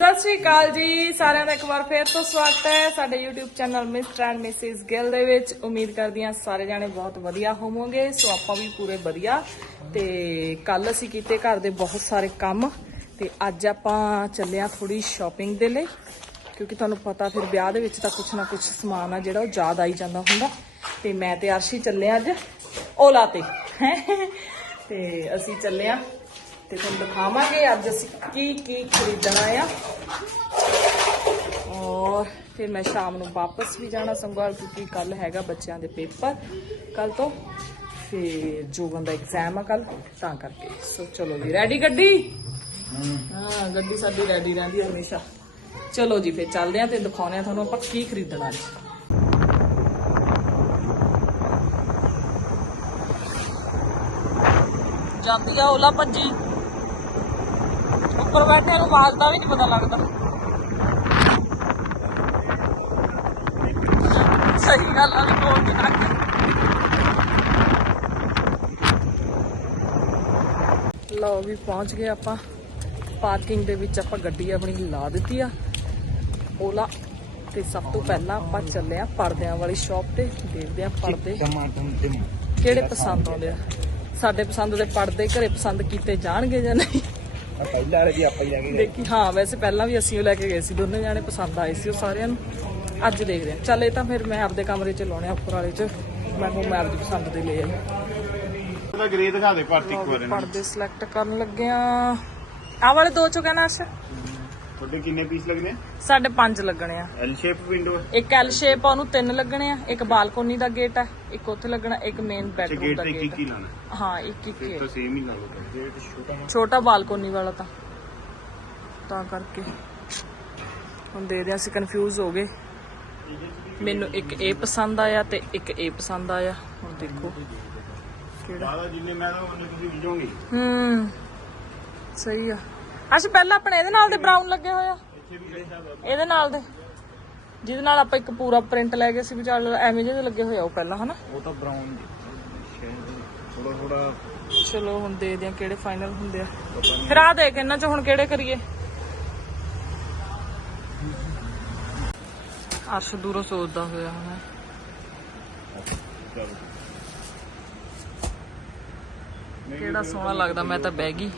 ਸਤਿ ਸ਼੍ਰੀ ਅਕਾਲ ਜੀ, ਸਾਰਿਆਂ ਦਾ ਇੱਕ ਵਾਰ ਫੇਰ ਤੋਂ ਸਵਾਗਤ ਹੈ ਸਾਡੇ YouTube channel mister and Mrs Gill ਦੇ ਵਿੱਚ। ਉਮੀਦ ਕਰਦੀ ਹਾਂ ਸਾਰੇ ਜਾਣੇ ਬਹੁਤ ਵਧੀਆ ਹੋਵੋਗੇ, ਸੋ ਆਪਾਂ ਵੀ ਪੂਰੇ ਵਧੀਆ। ਤੇ ਕੱਲ ਅਸੀਂ ਕੀਤੇ ਘਰ ਦੇ ਬਹੁਤ ਸਾਰੇ ਕੰਮ, ਤੇ ਅੱਜ ਆਪਾਂ ਚੱਲੇ ਆ ਥੋੜੀ ਸ਼ਾਪਿੰਗ ਦੇ ਲਈ, ਕਿਉਂਕਿ ਤੁਹਾਨੂੰ ਪਤਾ ਫਿਰ ਵਿਆਹ ਦੇ ਵਿੱਚ ਤਾਂ ਕੁਛ ਨਾ ਕੁਛ ਸਮਾਨ ਆ ਜਿਹੜਾ ਉਹ ਯਾਦ ਆਈ ਜਾਂਦਾ ਹੁੰਦਾ। ਤੇ ਮੈਂ ਤੇ ਅਰਸ਼ੀ ਚੱਲੇ ਅੱਜ, ਓਲਾ ਤੇ। ਹੈਂ। ਤੇ ਅਸੀਂ ਚੱਲੇ ਆ ਤੇ ਤੁਹਾਨੂੰ ਦਿਖਾਵਾਂਗੇ ਅੱਜ ਅਸੀਂ ਕੀ ਕੀ ਖਰੀਦਣਾ ਆ। ਔਰ ਫਿਰ ਮੈਂ ਸ਼ਾਮ ਨੂੰ ਵਾਪਸ ਵੀ ਜਾਣਾ ਸੰਗਵਾਲ, ਕਿਉਂਕਿ ਕੱਲ ਹੈਗਾ ਬੱਚਿਆਂ ਦੇ ਪੇਪਰ। ਕੱਲ ਤੋਂ ਫਿਰ ਜੋਬਨ ਦਾ ਐਗਜ਼ਾਮ ਆ ਕੱਲ ਤਾਂ ਕਰਕੇ। ਸੋ ਚਲੋ ਜੀ ਰੈਡੀ ਗੱਡੀ? ਹਾਂ, ਗੱਡੀ ਸਾਡੀ ਰੈਡੀ ਰਹਿੰਦੀ ਹੈ ਹਮੇਸ਼ਾ। ਚਲੋ ਜੀ, ਫਿਰ ਚੱਲਦੇ ਆਂ ਤੇ ਦਿਖਾਉਂਦੇ ਆ ਤੁਹਾਨੂੰ ਆਪਾਂ ਕੀ ਖਰੀਦਣਾ ਅੱਜ। ਜਾਂਦੀ ਆ ਓਲਾ ਭੱਜੀ। ਉੱਪਰ ਬੈਠੇ ਨੂੰ ਆਵਾਜ਼ ਦਾ ਵੀ ਨਹੀਂ ਪਤਾ ਲੱਗਦਾ। ਸਹੀ ਗੱਲ ਆ ਵੀ ਕੋਲ ਦੀ ਰੱਖ ਲਓ ਵੀ ਪਹੁੰਚ ਗਏ ਆਪਾਂ। ਪਾਰਕਿੰਗ ਦੇ ਵਿੱਚ ਆਪਾਂ ਗੱਡੀ ਆਪਣੀ ਲਾ ਦਿੱਤੀ ਆ। ਓਲਾ। ਤੇ ਸਭ ਤੋਂ ਪਹਿਲਾਂ ਆਪਾਂ ਚੱਲੇ ਆ ਪਰਦਿਆਂ ਵਾਲੀ ਸ਼ਾਪ ਤੇ। ਦੇਖਦੇ ਆ ਪਰਦੇ ਕਿਹੜੇ ਪਸੰਦ ਆਉਂਦੇ ਆ। ਸਾਡੇ ਪਸੰਦ ਦੇ ਪਰਦੇ ਘਰੇ ਪਸੰਦ ਕੀਤੇ ਜਾਣਗੇ ਜਾਂ ਨਹੀਂ? ਪਹਿਲਾਂ ਵਾਲੇ ਵੀ ਆਪਾਂ ਹੀ ਲੈ ਕੇ ਦੇਖੀ ਹਾਂ ਵੈਸੇ ਪਹਿਲਾਂ ਵੀ ਅਸੀਂ ਉਹ ਲੈ ਕੇ ਗਏ ਸੀ ਦੋਨੇ ਜਾਣੇ ਪਸੰਦ ਆਏ ਸੀ ਉਹ ਸਾਰਿਆਂ ਨੂੰ। ਅੱਜ ਦੇਖਦੇ ਹਾਂ। ਚੱਲ ਇਹ ਤਾਂ ਫਿਰ ਮੈਂ ਆਪਦੇ ਕਮਰੇ 'ਚ ਲਾਉਣੇ ਆ ਉੱਪਰ ਵਾਲੇ 'ਚ। ਮੈਂ ਹੁਣ ਮੈਂ ਆਪਦੀ ਪਸੰਦ ਦੇ ਲੈ ਆਈ ਉਹਦਾ ਗ੍ਰੇ ਦਿਖਾ ਦੇ ਭਰਤੀ ਇੱਕ ਵਾਰ। ਪਰਦੇ ਸਿਲੈਕਟ ਕਰਨ ਲੱਗੇ ਆ। ਆਹ ਵਾਲੇ ਦੋ ਚੋਂ ਕਹਿਣਾ ਅਰਸ਼ ਤੁਹਾਡੇ ਕਿੰਨੇ ਪੀਸ ਲੱਗਨੇ ਸਾਡੇ ਪੰਜ ਲੱਗਣੇ ਆ। ਐਲ ਸ਼ੇਪ ਵਿੰਡੋ ਇੱਕ ਐਲ ਸ਼ੇਪ ਆ ਉਹਨੂੰ ਤਿੰਨ ਲੱਗਣੇ ਆ। ਇੱਕ ਬਾਲਕੋਨੀ ਦਾ ਗੇਟ ਆ ਇੱਕ ਉੱਥੇ ਲੱਗਣਾ ਇੱਕ ਮੇਨ ਬੈਡਰੂਮ ਦਾ ਗੇਟ ਕੀ ਲਾਣਾ। ਹਾਂ ਇੱਕ ਇੱਕ ਹੀ। ਤਾਂ ਸੇਮ ਹੀ ਲਾ ਲਓ ਗੇਟ ਛੋਟਾ ਛੋਟਾ ਬਾਲਕੋਨੀ ਵਾਲਾ ਤਾਂ। ਤਾਂ ਕਰਕੇ। ਹੁਣ ਦੇ ਦੇ ਅਸੀਂ ਕਨਫਿਊਜ਼ ਹੋ ਗਏ। ਮੈਨੂੰ ਇੱਕ ਇਹ ਪਸੰਦ ਆਇਆ ਤੇ ਇੱਕ ਇਹ ਪਸੰਦ ਆਇਆ। ਹੁਣ ਦੇਖੋ ਕਿਹੜਾ। ਜਿੰਨੇ ਮੈਂ ਤਾਂ ਉਹਨੇ ਤੁਸੀਂ ਵਿਜੋਗੇ ਹੂੰ। ਸਹੀ ਆ। ਅਸੀਂ ਪਹਿਲਾਂ ਆਪਣੇ ਇਹਦੇ ਨਾਲ ਦੇ ਬਰਾਊਨ ਲੱਗੇ ਹੋਏ ਆ। ਇਹਦੇ ਨਾਲ ਦੇ। ਜਿਹਦੇ ਨਾਲ ਆਪਾਂ ਇੱਕ ਪੂਰਾ ਪ੍ਰਿੰਟ ਲੈ ਗਏ ਸੀ ਵੀ ਚੱਲ ਐਵੇਂ ਜਿਹੇ ਲੱਗੇ ਹੋਏ ਆ ਉਹ ਪਹਿਲਾਂ ਹਨਾ? ਉਹ ਤਾਂ ਬਰਾਊਨ ਥੋੜਾ ਥੋੜਾ ਚਲੋ ਹੁਣ ਦੇ ਦਿਆਂ ਕਿਹੜੇ ਫਾਈਨਲ ਹੁੰਦੇ ਆ। ਫਿਰ ਆ ਦੇਖ ਇਹਨਾਂ ਚ ਹੁਣ ਕਿਹੜੇ ਕਰੀਏ। ਅਰਸ਼ ਦੂਰੋਂ ਸੋਚਦਾ ਹੋਇਆ ਹੁਣ ਕਿਹੜਾ ਸੋਹਣਾ ਲੱਗਦਾ ਮੈਂ ਤਾਂ ਬਹਿ ਗਈ।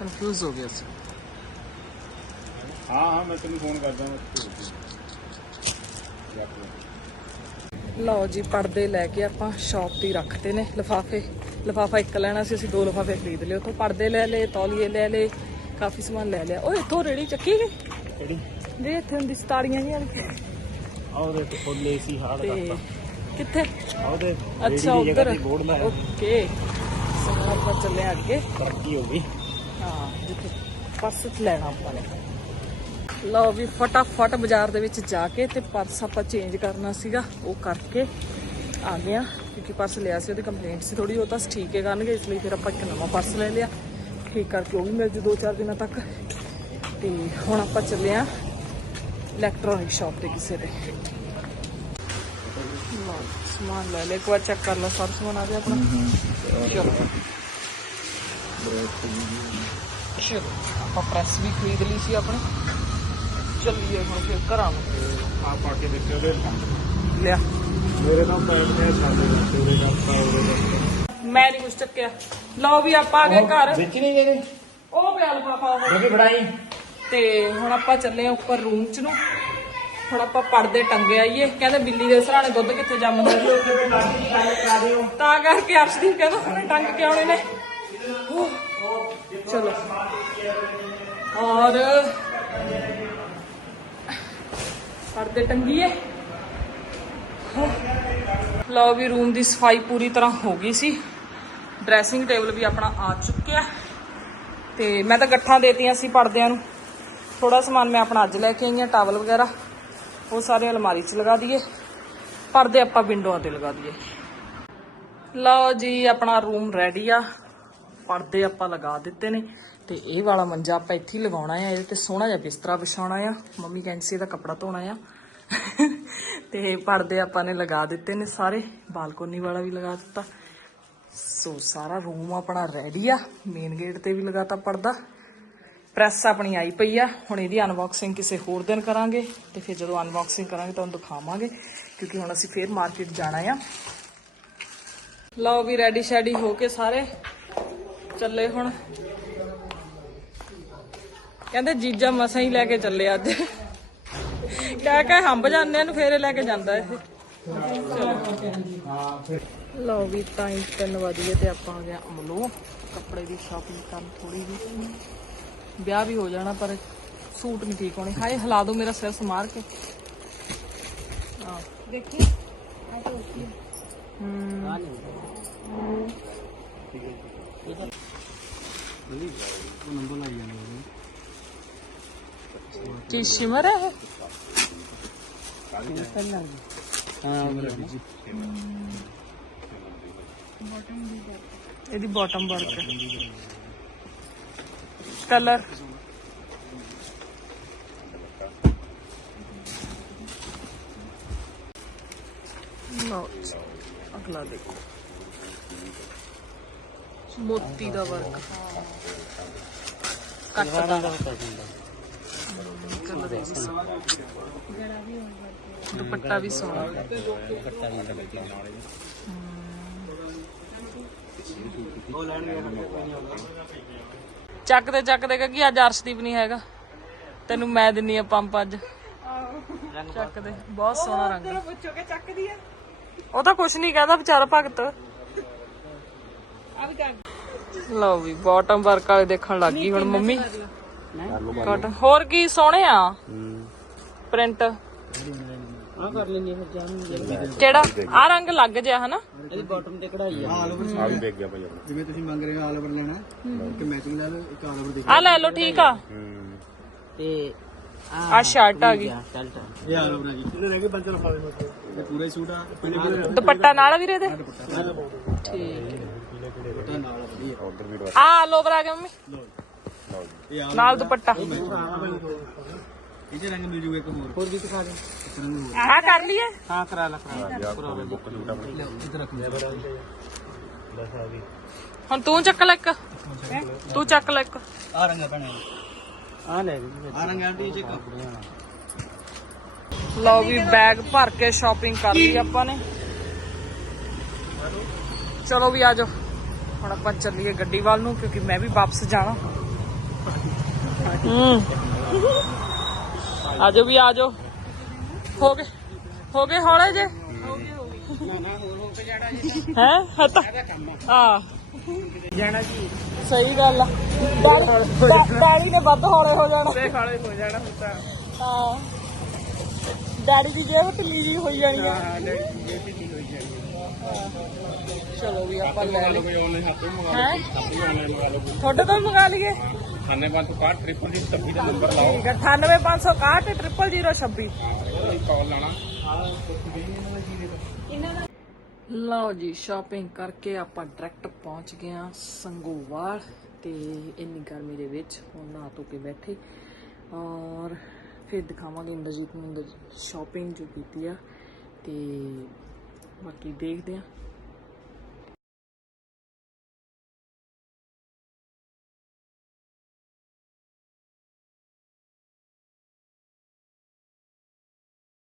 ਕਨਫਿਊਜ਼ ਹੋ ਗਿਆ ਸੀ ਹਾਂ ਹਾਂ ਮੈਂ ਤੈਨੂੰ ਫੋਨ ਕਰਦਾ ਮੈਂ ਲਓ ਜੀ ਪਰਦੇ ਲੈ ਕੇ ਆਪਾਂ ਸ਼ਾਪ ਤੇ ਰੱਖਤੇ ਨੇ ਲਫਾਫੇ। ਲਫਾਫਾ ਇੱਕ ਲੈਣਾ ਸੀ ਅਸੀਂ ਦੋ ਲਫਾਫੇ ਖਰੀਦ ਲਏ। ਉੱਥੋਂ ਪਰਦੇ ਲੈ ਲਏ ਤੌਲੀਏ ਲੈ ਲਏ ਕਾਫੀ ਸਮਾਨ ਲੈ ਲਿਆ। ਓਏ ਇੱਥੋਂ ਰੇੜੀ ਚੱਕੀ ਗਈ? ਜੇ ਇੱਥੇ ਹੁੰਦੀ ਸਤਾਰੀਆਂ ਜੀ ਵਾਲੀ। ਆਹ ਦੇ ਫੁੱਲ ਏਸੀ ਹਾਰਡ ਤੇ ਕਿੱਥੇ? ਆਹ ਦੇ ਅੱਛਾ ਉਧਰ। ਬੋਰਡ ਲਾਇਆ। ਓਕੇ। ਸਮਾਨ ਆਪਾਂ ਚੱਲੇ ਅੱਗੇ। ਤਰੱਕੀ ਹੋ ਗਈ। ਜਿੱਥੇ ਪਰਸ ਲੈਣਾ ਆਪਾਂ ਨੇ। ਲਓ ਵੀ ਫਟਾਫਟ ਬਾਜ਼ਾਰ ਦੇ ਵਿੱਚ ਜਾ ਕੇ ਤੇ ਪਰਸ ਆਪਾਂ ਚੇਂਜ ਕਰਨਾ ਸੀਗਾ ਉਹ ਕਰਕੇ ਆ ਗਿਆ ਕਿਉਂਕਿ ਪਰਸ ਲਿਆ ਸੀ ਉਹਦੀ ਕੰਪਲੇਂਟ ਸੀ ਥੋੜੀ ਉਹ ਤਾਂ ਠੀਕ ਹੈ ਕਰਨਗੇ ਇਸ ਲਈ ਫਿਰ ਆਪਾਂ ਇੱਕ ਨਵਾਂ ਪਰਸ ਲੈ ਲਿਆ। ਠੀਕ ਕਰਕੇ ਉਹ ਵੀ ਮਿਲ ਜੂ ਦੋ ਚਾਰ ਦਿਨਾਂ ਤੱਕ। ਤੇ ਹੁਣ ਆਪਾਂ ਚੱਲੇ ਆ ਇਲੈਕਟ੍ਰੋਨਿਕ ਸ਼ਾਪ ਤੇ ਕਿਸੇ ਦੇ। ਸਮਾਨ ਲੈ ਲੈ ਇੱਕ ਵਾਰ ਚੈੱਕ ਕਰ ਲਓ ਸਾਰਾ ਸਮਾਨ ਆ ਗਿਆ ਆਪਣਾ। ਚਲੋ। ਚਲੋ ਆਪਾਂ ਪ੍ਰੈਸ ਵੀ ਖਰੀਦ ਲਈ ਸੀ ਆਪਣੇ। ਚੱਲੀਏ ਹੁਣ ਫਿਰ ਘਰਾਂ ਨੂੰ ਆ ਪਾ ਕੇ ਦੇਖਿਓ ਉਹਦੇ ਲਿਆ। ਮੇਰੇ ਨਾਲ ਪੈਰ ਨੇ ਸਾਡੇ ਤੇਰੇ ਨਾਲ ਤਾਂ ਉਹਦੇ ਮੈਂ ਨਹੀਂ ਕੁਛ ਚੱਕਿਆ। ਲਓ ਵੀ ਆਪਾਂ ਆ ਗਏ ਘਰ। ਵਿੱਚ ਨਹੀਂ ਗਏ। ਉਹ ਪਿਆ ਲਫਾਫਾ ਉਹ ਕਿਉਂਕਿ ਫੜਾਈ। ਤੇ ਹੁਣ ਆਪਾਂ ਚੱਲੇ ਆ ਉੱਪਰ ਰੂਮ 'ਚ ਨੂੰ। ਹੁਣ ਆਪਾਂ ਪਰਦੇ ਟੰਗੇ ਆਈਏ। ਕਹਿੰਦੇ ਬਿੱਲੀ ਦੇ ਸਰਾਣੇ ਦੁੱਧ ਕਿੱਥੇ ਜੰਮਦਾ ਤਾਂ ਕਰਕੇ ਅਰਸ਼ਦੀਪ ਕਹਿੰਦਾ ਟੰਗ ਕੇ ਆਉਣੇ ਨੇ? ਚਲੋ। ਔਰ ਪਰਦੇ ਟੰਗੀਏ ਲਓ ਵੀ ਰੂਮ ਦੀ ਸਫ਼ਾਈ ਪੂਰੀ ਤਰ੍ਹਾਂ ਹੋ ਗਈ ਸੀ। ਡਰੈਸਿੰਗ ਟੇਬਲ ਵੀ ਆਪਣਾ ਆ ਚੁੱਕਿਆ ਤੇ ਮੈਂ ਤਾਂ ਗੱਠਾਂ ਦੇਤੀਆਂ ਸੀ ਪਰਦਿਆਂ ਨੂੰ। ਥੋੜਾ ਸਮਾਨ ਮੈਂ ਆਪਣਾ ਅੱਜ ਲੈ ਕੇ ਆਈ ਹਾਂ ਟਾਵਲ ਵਗੈਰਾ। ਉਹ ਸਾਰੇ ਅਲਮਾਰੀ 'ਚ ਲਗਾ ਦਈਏ। ਪਰਦੇ ਆਪਾਂ ਵਿੰਡੋਆਂ ਤੇ ਲਗਾ ਦਈਏ। ਲਓ ਜੀ, ਆਪਣਾ ਰੂਮ ਰੈਡੀ ਆ। ਪਰਦੇ ਆਪਾਂ ਲਗਾ ਦਿੱਤੇ ਨੇ। ਤੇ ਇਹ ਵਾਲਾ ਮੰਜਾ ਆਪਾਂ ਇੱਥੇ ਹੀ ਲਗਾਉਣਾ ਆ, ਇਹਦੇ ਤੇ ਸੋਹਣਾ ਜਿਹਾ ਬਿਸਤਰਾ ਵਿਛਾਉਣਾ ਆ। ਮੰਮੀ ਕਹਿੰਦੀ ਸੀ ਇਹਦਾ ਕੱਪੜਾ ਧੋਣਾ ਆ। ਤੇ ਪਰਦੇ ਆਪਾਂ ਨੇ ਲਗਾ ਦਿੱਤੇ ਨੇ ਸਾਰੇ, ਬਾਲਕੋਨੀ ਵਾਲਾ ਵੀ ਲਗਾ ਦਿੱਤਾ। ਸੋ ਸਾਰਾ ਰੂਮ ਆਪਣਾ ਰੈਡੀ ਆ ਮੇਨ ਗੇਟ ਤੇ ਵੀ ਲਗਾਤਾ ਪਰਦਾ। ਪ੍ਰੈਸ ਆਪਣੀ ਆਈ ਪਈ ਆ, ਹੁਣ ਇਹਦੀ ਅਨਬਾਕਸਿੰਗ ਕਿਸੇ ਹੋਰ ਦਿਨ ਕਰਾਂਗੇ। ਤੇ ਫਿਰ ਜਦੋਂ ਅਨਬਾਕਸਿੰਗ ਕਰਾਂਗੇ ਤੁਹਾਨੂੰ ਦਿਖਾਵਾਂਗੇ, ਕਿਉਂਕਿ ਹੁਣ ਅਸੀਂ ਫੇਰ ਮਾਰਕੀਟ ਜਾਣਾ ਆ। ਲਓ ਵੀ ਰੈਡੀ ਸ਼ੈਡੀ ਹੋ ਕੇ ਸਾਰੇ। ਚੱਲੇ ਹੁਣ। ਕਹਿੰਦੇ ਜੀਜਾ ਮਸਾਂ ਹੀ ਲੈ ਕੇ ਚੱਲੇ ਅੱਜ। ਕਹਿ ਕਹਿ ਹੰਬ ਜਾਂਦੇ ਨੂੰ ਫੇਰੇ ਲੈ ਕੇ ਜਾਂਦਾ ਇਹ। ਲਓ ਵੀ ਟਾਈਮ 3 ਵਜੇ ਤੇ ਆਪਾਂ ਆ ਗਏ ਅਮਲੋ। ਕੱਪੜੇ ਦੀ ਸ਼ਾਪਿੰਗ ਕਰਨ ਥੋੜੀ ਜੀ ਵਿਆਹ ਵੀ ਹੋ ਜਾਣਾ ਪਰ ਸੂਟ ਨਹੀਂ ਠੀਕ ਹੋਣੇ। ਹਾਏ, ਹਿਲਾ ਦੋ ਮੇਰਾ ਸਿਰ ਸਮਾਰ ਕੇ। ਆ ਦੇਖੀ? ਕੀ ਸ਼ਿਮਰ ਹੈ ਇਹ? ਇਹਦੀ ਬਾਟਮ ਵਰਕ ਕਲਰ ਲਓ ਜੀ, ਅਗਲਾ ਦੇਖੋ ਮੋਤੀ ਦਾ ਵਰਕ ਕੱਟ ਦਾ ਕਲਰ ਇਹ ਵੀ ਸੋਹਣਾ ਦੁਪੱਟਾ ਵੀ ਸੋਹਣਾ। ਚੱਕ ਦੇ ਚੱਕ ਦੇ ਕਿ ਅੱਜ ਅਰਸ਼ਦੀਪ ਨਹੀਂ ਹੈਗਾ। ਤੈਨੂੰ ਮੈਂ ਦਿੰਨੀ ਆ ਪੰਪ ਅੱਜ। ਚੱਕਦੇ, ਬਹੁਤ ਸੋਹਣਾ ਰੰਗ। ਤੇਰਾ ਪੁੱਛੋਗੇ ਚੱਕਦੀ ਆ ਉਹ ਤਾਂ ਕੁਛ ਨਹੀਂ ਕਹਿੰਦਾ, ਵਿਚਾਰਾ ਭਗਤ। ਲਓ ਵੀ ਬਾਟਮ ਵਰਕ ਵਾਲੇ ਦੇਖਣ ਲੱਗ ਗਈ ਹੁਣ ਮੰਮੀ। ਕੱਟ ਹੋਰ ਕੀ ਸੋਹਣੇ ਆ ਪ੍ਰਿੰਟ ਆ ਕਰ ਲੈਣੀ ਫਿਰ ਜਾਨ ਕਿਹੜਾ ਆ ਰੰਗ ਲੱਗ ਜਿਆ ਹਨਾ ਇਹਦੀ ਬਾਟਮ ਤੇ ਕਢਾਈ ਆ ਆ ਵੀ ਦੇਖ ਗਿਆ ਭਾਈ ਜਿਵੇਂ ਤੁਸੀਂ ਮੰਗ ਰਹੇ ਹੋ ਆਲ ਓਵਰ ਲੈਣਾ ਕਿ ਮੈਚਿੰਗ ਲੈ ਲਓ ਇੱਕ ਆਲ ਓਵਰ ਦੇਖ ਆ ਲੈ ਲਓ ਠੀਕ ਆ ਤੇ ਆ ਸ਼ਰਟ ਆ ਗਈ ਇਹ ਆਲ ਓਵਰ ਆ ਜੀ ਇਹਦੇ ਰਹਿ ਗਏ ਪੰਜ ਲਫਾਵੇ ਮਤ ਇਹ ਪੂਰਾ ਹੀ ਸੂਟ ਆ ਦੁਪੱਟਾ ਨਾਲ ਵੀਰੇ ਦੇ ਦੁਪੱਟਾ ਨਾਲ ਵਧੀਆ ਵੀ ਆ ਲੋਵਰ ਆ ਗਿਆ ਮੰਮੀ ਆਲ ਨਾਲ ਦੁਪੱਟਾ। ਇਹਦੇ ਰੰਗ ਮਿਲ ਜੂਗਾ ਇੱਕ ਹੋਰ। ਹੋਰ ਵੀ ਦਿਖਾ ਦੇ ਇੱਕ ਰੰਗ ਹੋਰ ਆ ਕਰ ਲਈਏ। ਹਾਂ ਕਰਾ ਲਾ ਕਰਾ ਲਾ। ਬੁੱਕ ਆਪਣੀ ਇੱਧਰ ਰੱਖ ਲਓ। ਹੁਣ ਤੂੰ ਚੱਕ ਲੈ ਇੱਕ। ਤੂੰ ਚੱਕ ਲੈ ਇੱਕ। ਆ ਰੰਗ ਆ ਭੈਣੇ। ਆ ਲੈ ਆ ਰੰਗ ਆਂਟੀ ਚੈੱਕ ਲਓ ਵੀ ਬੈਗ ਭਰ ਕੇ ਸ਼ਾਪਿੰਗ ਕਰ ਲਈ ਆਪਾਂ ਨੇ। ਚਲੋ ਵੀ ਆਜੋ ਹੁਣ ਆਪਾਂ ਚੱਲੀਏ ਗੱਡੀ ਵੱਲ ਨੂੰ ਕਿਉਂਕਿ ਮੈਂ ਵੀ ਵਾਪਸ ਜਾਣਾ। ਹੂੰ। ਆਜੋ ਵੀ ਆਜੋ। ਹੋ ਗਏ। ਹੋ ਗਏ ਹੌਲੇ ਜੇ। ਹੈ? ਹਤਾ ਆ ਜਾਣਾ ਕੀ ਸਹੀ ਗੱਲ ਆ। ਡੈਡੀ ਡੈਡੀ ਨੇ ਵੱਧ ਹੌਲੇ ਹੋ ਜਾਣਾ। ਤੇ ਖਾਲੇ ਹੋ ਜਾਣਾ ਹਾਂ। ਡੈਡੀ ਦੀ ਜੇਬ ਢਿੱਲੀ ਜੀ ਹੋਈ ਜਾਣੀ ਆ। ਹਾਂ ਲੈ ਇਹ ਵੀ ਨਹੀਂ ਹੋਈ ਜਾਣੀ ਚਲੋ ਵੀ ਆਪਾਂ ਲੈ ਹੈ? ਲਓ ਤੁਹਾਡੇ ਤੋਂ ਮੰਗਾ ਲਈਏ। ਦੀ ਨੰਬਰ ਲਾਓ। ਠੀਕ ਹੈ 98561 0026 ਕਾਲ ਲਾਣਾ ਲਓ ਜੀ ਸ਼ਾਪਿੰਗ ਕਰਕੇ ਆਪਾਂ ਡਾਇਰੈਕਟ ਪਹੁੰਚ ਗਏ ਆ ਸੰਗੋਵਾਲ ਤੇ ਇੰਨੀ ਗਰਮੀ ਦੇ ਵਿੱਚ ਹੁਣ ਨਹਾ ਧੋ ਕੇ ਬੈਠੇ। ਔਰ ਫਿਰ ਦਿਖਾਵਾਂਗੇ ਇੰਦਰਜੀਤ ਨੂੰ ਇੰਦਰ ਸ਼ਾਪਿੰਗ ਜੋ ਕੀਤੀ ਆ ਤੇ ਬਾਕੀ ਦੇਖਦੇ ਆ